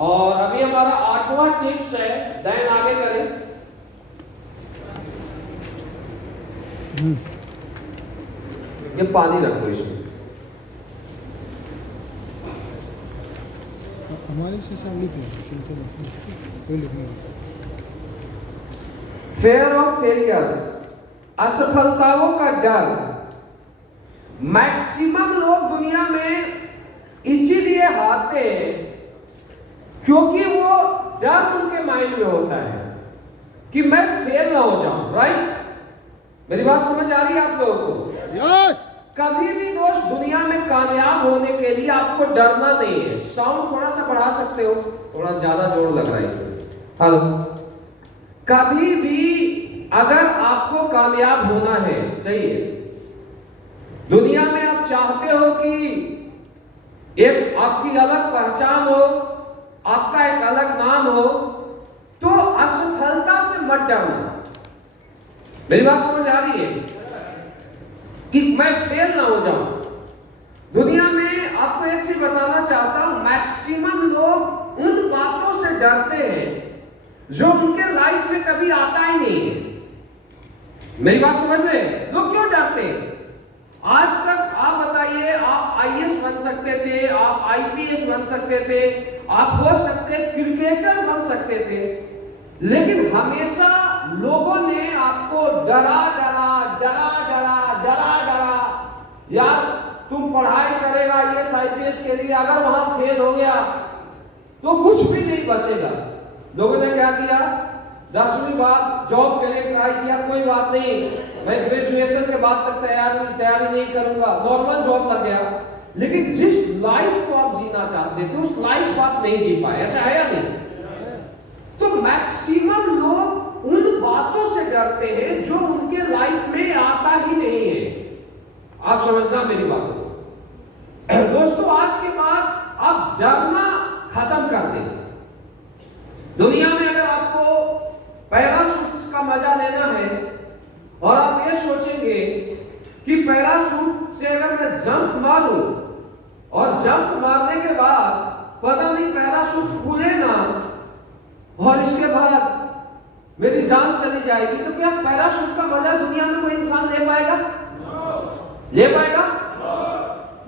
और अभी हमारा 8वां टिप्स है, देन आगे करें। ये पानी रखो इसमें। हमारे से सब लिख लो, चलते रहो, कोई लिखने नहीं। फेयर ऑफ फेलियर्स, असफलताओं का डर। मैक्सिमम लोग दुनिया में इसीलिए हारते हैं क्योंकि वो डर उनके माइंड में होता है कि मैं फेल ना हो जाऊं। राइट? मेरी बात समझ आ रही है आप लोगों को? यस। कभी भी दोस्त दुनिया में कामयाब होने के लिए आपको डरना नहीं है। साउंड थोड़ा सा बढ़ा सकते हो, थोड़ा ज्यादा जोर लग रहा है इसमें। हेलो। कभी भी अगर आपको कामयाब होना है, सही है, दुनिया में आप चाहते हो कि एक आपकी अलग पहचान हो, आपका एक अलग नाम हो, तो असफलता से मत डरना। मेरी बात समझ आ रही है कि मैं फेल ना हो जाऊं। दुनिया में आपको एक चीज बताना चाहता हूं, मैक्सिमम लोग उन बातों से डरते हैं जो उनके लाइफ में कभी आता ही नहीं है। मेरी बात समझ रहे हैं? लोग क्यों डरते हैं? आज तक आप बताइए, आप आईएएस बन सकते थे, आप आईपीएस बन सकते थे, आप हो सकते क्रिकेटर बन सकते थे, लेकिन हमेशा लोगों ने आपको डरा डरा डरा डरा डरा डरा, यार तुम पढ़ाई करेगा आईएएस आईपीएस के लिए, अगर वहां फेल हो गया तो कुछ भी नहीं बचेगा। लोगों ने क्या किया, 10वीं बाद जॉब के लिए ट्राई किया, कोई बात नहीं, मैं ग्रेजुएशन के बाद तक तैयारी नहीं करूंगा, नॉर्मल जॉब लग गया, लेकिन जिस लाइफ को आप जीना चाहते थे उस लाइफ को आप नहीं जी पाए। ऐसा है या नहीं? तो मैक्सिमम लोग उन बातों से डरते हैं जो उनके लाइफ में आता ही नहीं है। आप समझना मेरी बात को। दोस्तों, आज के बाद आप डरना खत्म कर दें। दुनिया में अगर आपको पैराशूट का मजा लेना है और आप ये सोचेंगे कि पैराशूट से अगर मैं जंप मारूं और जंप मारने के बाद पता नहीं पैराशूट खुले ना और इसके बाद मेरी जान चली जाएगी, तो क्या पैराशूट का मजा दुनिया में कोई इंसान ले पाएगा? ले पाएगा?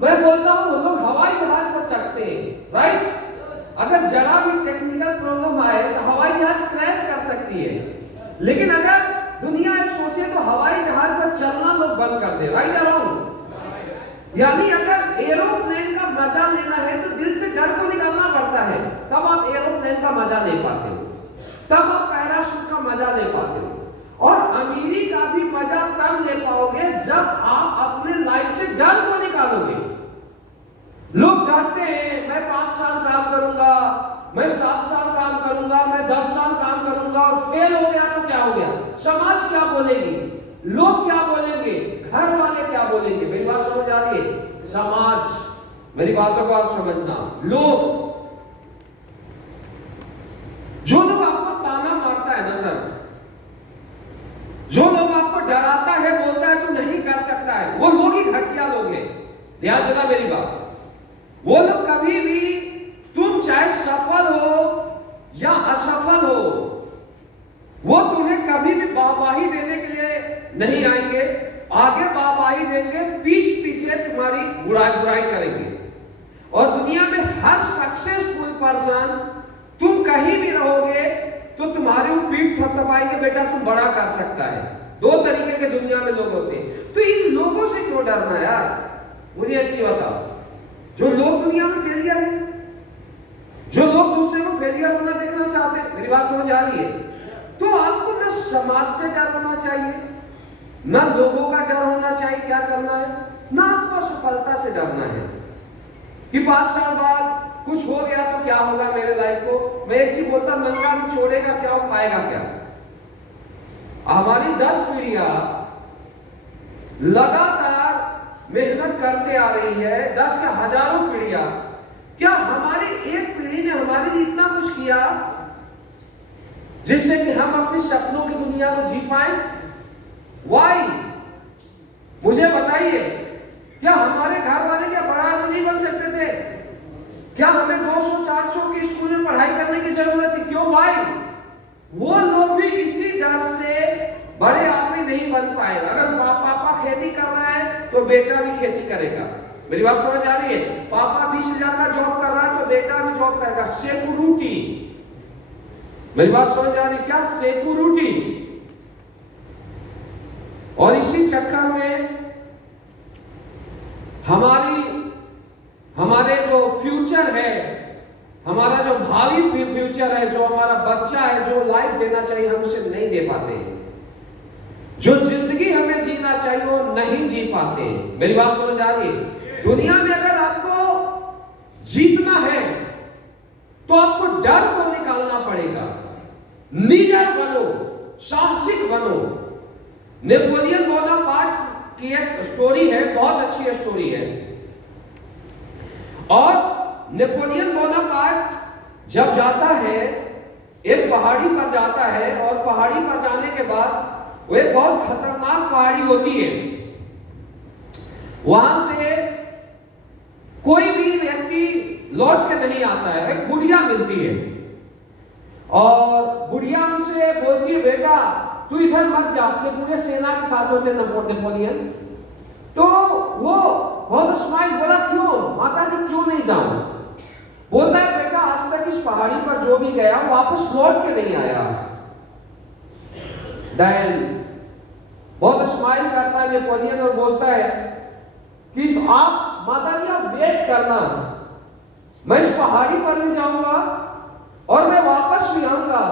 मैं बोलता हूं वो लोग हवाई जहाज पर चढ़ते हैं, राइट? अगर जरा भी टेक्निकल प्रॉब्लम आए तो हवाई जहाज क्रैश कर सकती है, लेकिन अगर दुनिया ये सोचे तो हवाई जहाज पर चलना लोग बंद कर दे। राइट या रॉन्ग? यानी अगर एरोप्लेन का मजा लेना है तो दिल से डर को निकालना पड़ता है, तब आप एरोप्लेन का मजा ले पाते हो, तब आप पैराशूट का मजा ले पाते हो। और अमीरी का भी मजा तब ले पाओगे जब आप अपने लाइफ से डर को निकालोगे। लोग डरते हैं, मैं 5 साल काम करूंगा, मैं 7 साल काम करूंगा, मैं 10 साल काम करूंगा और फेल हो गया तो क्या हो गया? समाज क्या बोलेगी, लोग क्या बोलेंगे, घर वाले क्या बोलेंगे? मेरी बात समझ आ रही है? समाज, मेरी बातों को आप समझना। लोग, जो लोग आपको ताना मारता है ना सर, जो लोग आपको डराता है, बोलता है तू नहीं कर सकता है, वो लोग ही घटिया लोग हैं। ध्यान देना मेरी बात। वो लोग कभी भी, तुम चाहे सफल हो या असफल हो, वो तुम्हें कभी भी वाहवाही देने के लिए नहीं आएंगे। आगे वाहवाही देंगे, पीछे तुम्हारी बुराई करेंगे। और दुनिया में हर सक्सेसफुल पर्सन, तुम कहीं भी रहोगे तो तुम्हारे ऊपर पीठ थपथपाएंगे, बेटा तुम बड़ा कर सकता है। 2 तरीके के दुनिया में लोग होते हैं। तो इन लोगों से क्यों डरना यार? मुझे अच्छी बताओ। जो लोग दुनिया में फेलियर है, जो लोग दूसरे को फेलियर होना देखना चाहते हैं, मेरी बात समझ आ रही है? तो आपको ना समाज से डर होना चाहिए, ना लोगों का डर होना चाहिए। क्या करना है? ना आपको असफलता से डरना है कि 5 साल बाद कुछ हो गया तो क्या होगा मेरे लाइफ को। मैं एक चीज बोलता, नंगा नहीं छोड़ेगा क्या, वो खाएगा क्या? हमारी 10 पीढ़ियां लगातार मेहनत करते आ रही है, 10 या हजारों पीढ़ियां। क्या हमारी एक पीढ़ी ने हमारे लिए इतना कुछ किया जिससे कि हम अपने सपनों की दुनिया को जी पाए? वाई? मुझे बताइए, क्या हमारे घर वाले क्या बड़ा आदमी नहीं बन सकते थे? क्या हमें 200-400 की स्कूल में पढ़ाई वो लोग भी इसी डर से बड़े आदमी नहीं बन पाए। अगर पापा खेती कर रहा है तो बेटा भी खेती करेगा। मेरी बात समझ आ रही है? पापा 20,000 का जॉब कर रहा है तो बेटा भी जॉब करेगा। सिक्योरिटी, मेरी बात समझ आ रही है क्या? सिक्योरिटी। और इसी चक्कर में हमारे जो फ्यूचर है, हमारा जो भावी फ्यूचर है, जो हमारा बच्चा है, जो लाइफ देना चाहिए हम उसे नहीं दे पाते। जो जिंदगी हमें जीना चाहिए वो नहीं जी पाते। मेरी बात समझ आ रही है? दुनिया में अगर आपको जीतना है तो आपको डर को निकालना पड़ेगा। लीडर बनो, साहसिक बनो। नेपोलियन बोनापार्ट की एक स्टोरी है, बहुत अच्छी स्टोरी है। और नेपोलियन बोनापार्ट जब जाता है, एक पहाड़ी पर जाता है, और पहाड़ी पर जाने के बाद वो एक बहुत खतरनाक पहाड़ी होती है। वहां से कोई भी व्यक्ति लौट के नहीं आता है। एक बुढ़िया मिलती है और बुढ़िया उनसे बोलती है, बेटा तू इधर मत जा, अपने पूरे सेना के साथ होते नेपोलियन। तो वो बहुत स्माइल, बोला क्यों माता जी, क्यों नहीं जाऊं? बोलता है, बेटा आज तक इस पहाड़ी पर जो भी गया वापस लौट के नहीं आया। डैन बहुत स्माइल करता है नेपोलियन और बोलता है कि तो आप माता जी आप वेट करना, मैं इस पहाड़ी पर भी जाऊंगा और मैं वापस भी आऊंगा,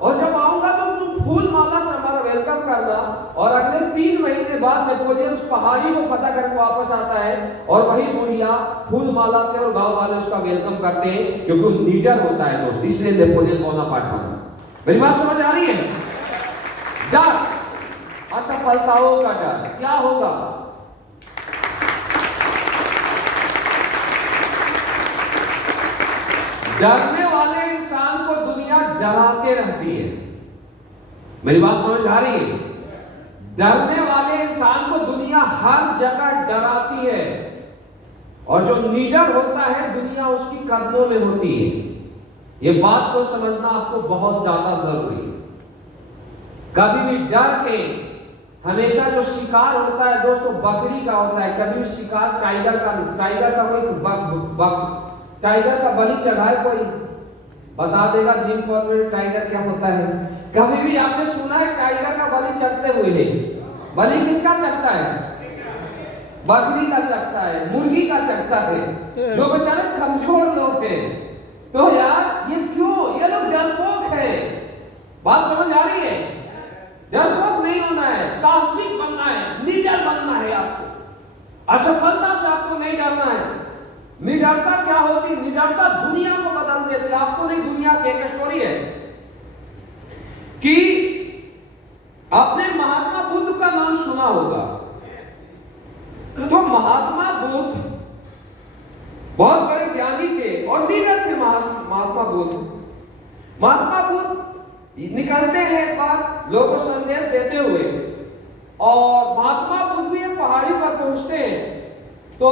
और जब आऊंगा तो तुम फूल माला से हमारा वेलकम करना। और अगले 3 महीने बाद नेपोलियन उस पहाड़ी को पता करके वापस आता है और वही बुढ़िया फूल माला से और गांव वाले उसका वेलकम करते हैं, क्योंकि वो लीडर होता है दोस्त। इसलिए नेपोलियन बोनापार्ट बना। मेरी बात समझ आ रही है? डर, असफलताओं का डर, क्या होगा? डरने वाले इंसान को दुनिया डराते रहती है। मेरी बात समझ आ रही है? डरने वाले इंसान को दुनिया हर जगह डराती है, और जो लीडर होता है दुनिया उसकी कदमों में होती है। ये बात को समझना आपको बहुत ज्यादा जरूरी है। कभी भी डर के, हमेशा जो शिकार होता है दोस्तों बकरी का होता है, कभी भी शिकार टाइगर का कोई टाइगर का बलि चढ़ाए, कोई बता देगा जिम कॉर्बेट टाइगर क्या होता है? कभी भी आपने सुना है टाइगर का बलि चढ़ते हुए? है बलि किसका चढ़ता है? बकरी का चढ़ता है, मुर्गी का चढ़ता है, जो बेचारे कमजोर लोग हैं। तो यार ये क्यों? ये लोग डरपोक है। बात समझ आ रही है? डरपोक नहीं होना है, साहसिक बनना है, लीडर बनना है आपको। असफलता से आपको नहीं डरना है। निडरता क्या होती? निडरता दुनिया को बदल देती है। आपको नहीं, दुनिया की एक स्टोरी है कि आपने महात्मा बुद्ध का नाम सुना होगा। तो महात्मा बुद्ध बहुत बड़े ज्ञानी थे और लीडर थे। महात्मा बुद्ध निकलते हैं एक बार लोगों को संदेश देते हुए, और महात्मा बुद्ध भी एक पहाड़ी पर पहुंचते हैं। तो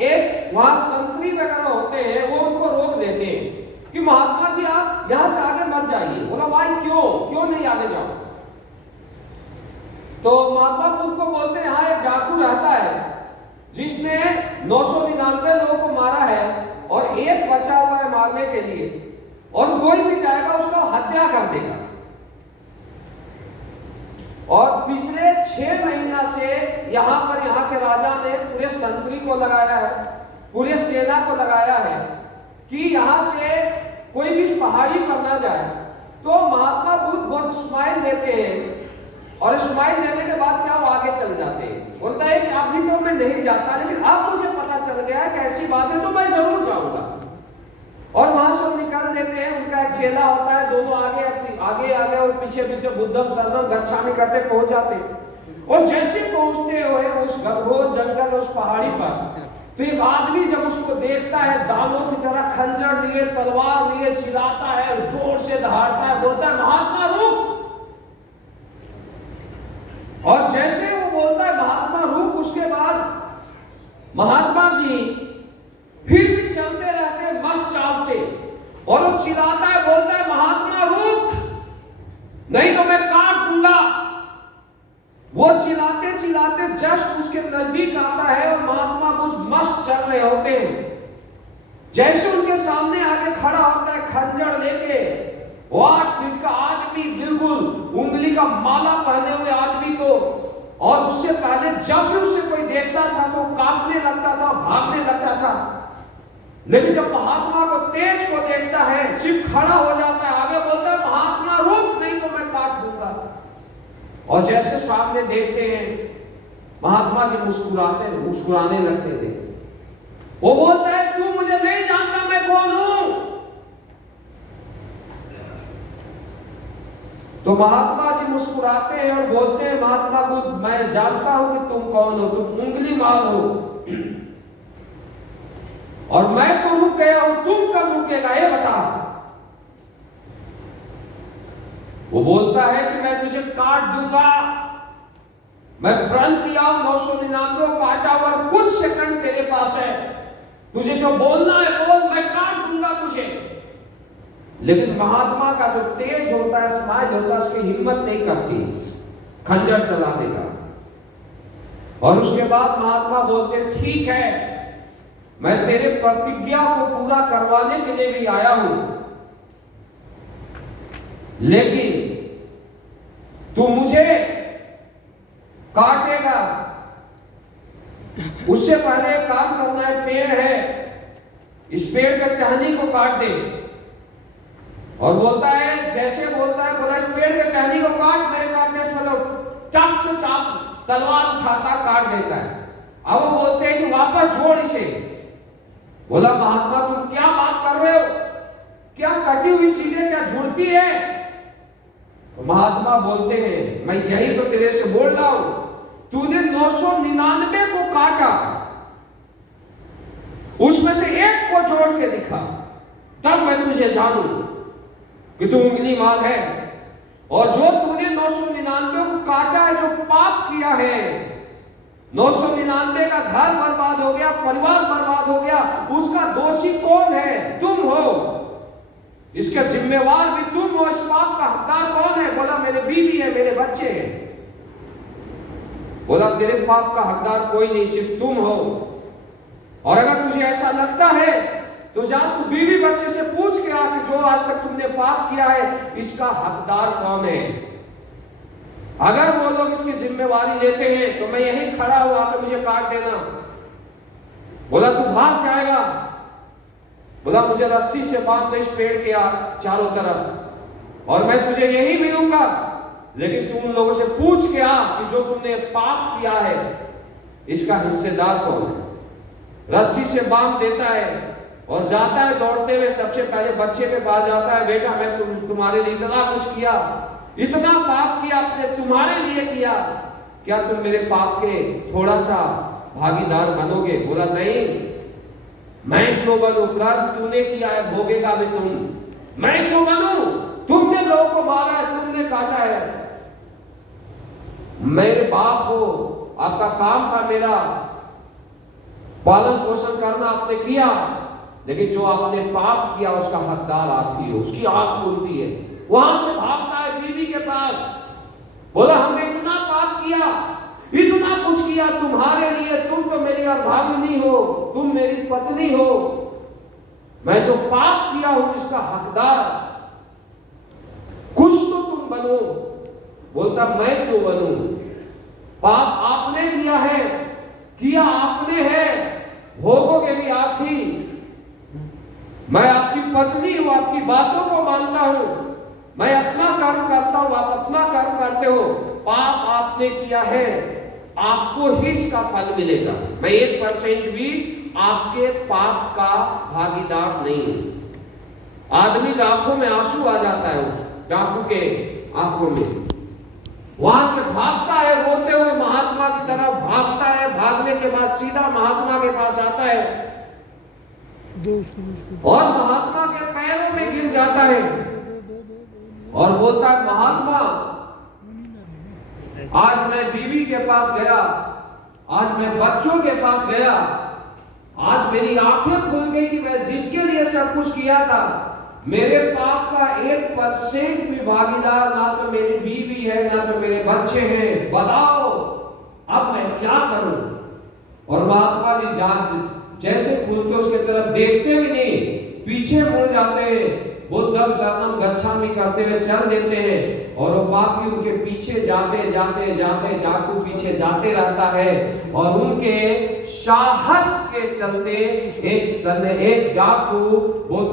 एक वहां संतरी वगैरह होते हैं, वो उनको रोक देते हैं कि महात्मा जी आप यहां से आगे मत जाइए। बोला भाई क्यों नहीं आगे जाओ? तो महात्मा बुद्ध को बोलते हैं, यहाँ एक डाकू रहता है जिसने 999 लोगों को मारा है और एक बचा हुआ है मारने के लिए, और कोई भी जाएगा उसको हत्या कर देगा। और पिछले 6 महीना से यहाँ के राजा ने पूरे संतरी को लगाया है, पूरे सेना को लगाया है कि यहाँ से कोई भी पहाड़ी पर ना जाए। तो महात्मा बुद्ध बहुत स्माइल देते हैं, और स्माइल देने के बाद क्या वो आगे चल जाते हैं। बोलता है कि अभी तो मैं नहीं जाता, लेकिन अब मुझे पता चल गया है कि ऐसी बात है तो मैं जरूर जाऊंगा। और वहां से निकल देते हैं। उनका एक चेला होता है, दोनों आगे और पीछे बुद्धम शरणम गच्छामि करते पहुंच जाते। और जैसे पहुंचते हुए उस घोर जंगल, उस पहाड़ी पर, तो एक आदमी जब उसको देखता है, दानों की तरह खंजर लिए, तलवार लिए, चिल्लाता है, जोर से दहाड़ता है, बोलता है महात्मा रुक। और जैसे वो बोलता है महात्मा रुक, उसके बाद महात्मा जी फिर भी चलते रहते मस्त चाल से, और वो चिल्लाता है, बोलता है महात्मा रुक। वो चिल्लाते चिल्लाते जस्ट उसके नजदीक आता है और महात्मा कुछ मस्त चल रहे होते हैं। जैसे उनके सामने आके खड़ा होता है खंजर लेके, वो 8 फीट का आदमी, बिल्कुल उंगली का माला पहने हुए आदमी को, और उससे पहले जब भी उसे कोई देखता था तो कांपने लगता था, भागने लगता था। लेकिन जब महात्मा को तेज को देखता है, सिर्फ खड़ा हो जाता है, आगे बोलता है महात्मा रुक, नहीं तो मैं काट दूंगा। और जैसे सामने देखते हैं महात्मा जी मुस्कुराने लगते थे। वो बोलता है तू मुझे नहीं जानता मैं कौन हूं। तो महात्मा जी मुस्कुराते हैं और बोलते हैं महात्मा बुद्ध, मैं जानता हूं कि तुम कौन हो, तुम उंगली माल हो, और मैं तो रुक गया हूं, तुम कब रुकेगा ये बता। वो बोलता है कि मैं तुझे काट दूंगा, मैं प्रण किया हूं 999 काटा हुआ, कुछ सेकंड तेरे पास है, तुझे जो बोलना है बोल, मैं काट दूंगा तुझे। लेकिन महात्मा का जो तेज होता है, स्माइल होता है, उसकी हिम्मत नहीं करती खंजर चलाने का। और उसके बाद महात्मा बोलते ठीक है, मैं तेरे प्रतिज्ञा को पूरा करवाने के लिए भी आया हूं, लेकिन तू मुझे काटेगा, उससे पहले एक काम करना है, पेड़ है, इस पेड़ के टहनी को काट दे। और बोलता है, जैसे बोलता है, बोला इस पेड़ के टहनी को काट, मेरे काटने से मतलब टक से चाप तलवार उठाता काट देता है। अब वो बोलते हैं कि वापस जोड़ इसे। बोला महात्मा तुम क्या बात कर रहे हो, क्या कटी हुई चीजें क्या जुड़ती है। तो महात्मा बोलते हैं मैं यही तो तेरे से बोल रहा हूं, तूने 999 को काटा, उसमें से एक को जोड़ के दिखा, तब मैं तुझे जानू कि तू उंगली माल है। और जो तूने 999 को काटा है, जो पाप किया है, 999 का घर बर्बाद हो गया, परिवार बर्बाद हो गया, उसका दोषी कौन है, तुम हो, इसका जिम्मेवार भी तुम हो। इस पाप का हकदार कौन है, बोला मेरे बीवी है, मेरे बच्चे हैं। बोला तेरे पाप का हकदार कोई नहीं, सिर्फ तुम हो। और अगर तुझे ऐसा लगता है तो जा तू बीवी बच्चे से पूछ के आ कि जो आज तक तुमने पाप किया है, इसका हकदार कौन है। अगर वो लोग इसकी जिम्मेवारी लेते हैं तो मैं यहीं खड़ा हूं, आकर मुझे काट देना। बोला तू भाग जाएगा। बोला मुझे रस्सी से बांध दो इस पेड़ के चारों तरफ, और मैं तुझे यही मिलूंगा, लेकिन तुम उन लोगों से पूछ के आ कि जो तुमने पाप किया है, इसका हिस्सेदार कौन है। रस्सी से बांध देता है और जाता है दौड़ते हुए, सबसे पहले बच्चे के पास जाता है, बेटा मैं तुम्हारे लिए इतना कुछ किया, इतना पाप किया, अपने तुम्हारे लिए किया, क्या तुम मेरे पाप के थोड़ा सा भागीदार बनोगे। बोला नहीं, मैं क्यों बनूं, कर तूने किया है, भोगेगा भी तुम। मैं क्यों बनूं, तुमने लोगों को मारा है, तुमने काटा है, मेरे बाप हो, आपका काम था मेरा पालन पोषण करना, आपने किया, लेकिन जो आपने पाप किया उसका हकदार आप ही हो। उसकी आंख खुलती है, वहां से भागता है बीवी के पास। बोला हमने इतना पाप किया, इतना कुछ किया तुम्हारे लिए, तुम तो मेरी अर्धांगिनी हो, तुम मेरी पत्नी हो, मैं जो पाप किया हूं इसका हकदार कुछ तो तुम बनो। बोलता मैं क्यों बनूं, पाप आपने किया है, किया आपने है, भोगोगे भी आप ही। मैं आपकी पत्नी हूं, आपकी बातों को मानता हूं, मैं अपना कर्म करता हूं, आप अपना कर्म करते हो। पाप आपने किया है, आपको ही इसका फल मिलेगा। मैं 1% भी आपके पाप का भागीदार नहीं हूं। आदमी की आंखों में आंसू आ जाता है, उस डाकू के आंखों में। वहां से भागता है रोते हुए, महात्मा की तरफ भागता है। भागने के बाद सीधा महात्मा के पास आता है और महात्मा के पैरों में गिर जाता है और बोलता है महात्मा, आज मैं बीवी के पास गया, आज मैं बच्चों के पास गया, आज मेरी आंखें खुल गई कि मैं जिसके लिए सब कुछ किया था, मेरे पाप का 1% भी भागीदार ना तो मेरी बीवी है, ना तो मेरे बच्चे हैं। बताओ और महात्मा जी जैसे खुलते उसके तरफ देखते भी नहीं, पीछे मुड़ जाते हैं, बुद्धम शरणम गच्छामि करते हुए चल देते हैं। और वो पापी उनके पीछे जाते जाते जाते डाकू पीछे जाते रहता है। और उनके साहस के चलते एक डाकू बुद्ध